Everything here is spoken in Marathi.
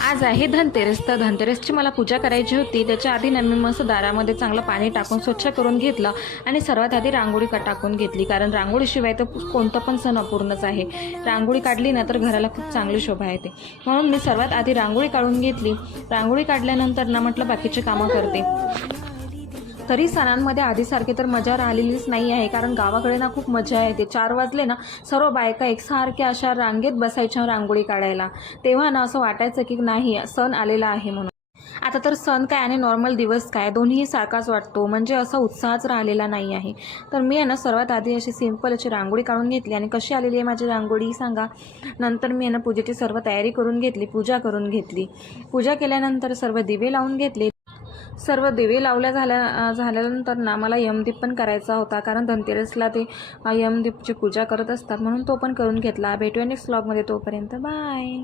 आज आहे धनतेरस, तर धनतेरसची मला पूजा करायची होती. त्याच्या आधी ना मी मस्त दारामध्ये चांगलं पाणी टाकून स्वच्छ करून घेतलं आणि सर्वात आधी रांगोळी टाकून घेतली, कारण रांगोळीशिवाय तर कोणतं पण सण अपूर्णच आहे. रांगोळी काढली ना तर घराला खूप चांगली शोभा येते, म्हणून मी सर्वात आधी रांगोळी काढून घेतली. रांगोळी काढल्यानंतर ना म्हटलं बाकीचे कामं करते. तरी सणांमध्ये आधीसारखी तर मजा राहिलेलीच नाही आहे, कारण गावाकडे ना खूप मजा येते. 4 वाजले ना सर्व बायका एकसारख्या अशा रांगेत बसायच्या रांगोळी काढायला. तेव्हा ना असं वाटायचं की नाही, सण आलेला आहे म्हणून. आता तर सण काय आणि नॉर्मल दिवस काय दोन्ही सारखाच वाटतो, म्हणजे असा उत्साहच राहिलेला नाही आहे. तर मी आहे ना सर्वात आधी अशी सिंपल अशी रांगोळी काढून घेतली. आणि कशी आलेली आहे माझी रांगोळी सांगा. नंतर मी आहे ना पूजेची सर्व तयारी करून घेतली, पूजा करून घेतली. पूजा केल्यानंतर सर्व दिवे लावून घेतले. सर्व दिवे झाल्यानंतर ना मला यमदीप पण करायचा होता, कारण धनतेरसला ते यमदीपची पूजा करत असतात, म्हणून तो पण करून घेतला. भेटूया नेक्स्ट व्लॉगमध्ये, तोपर्यंत बाय.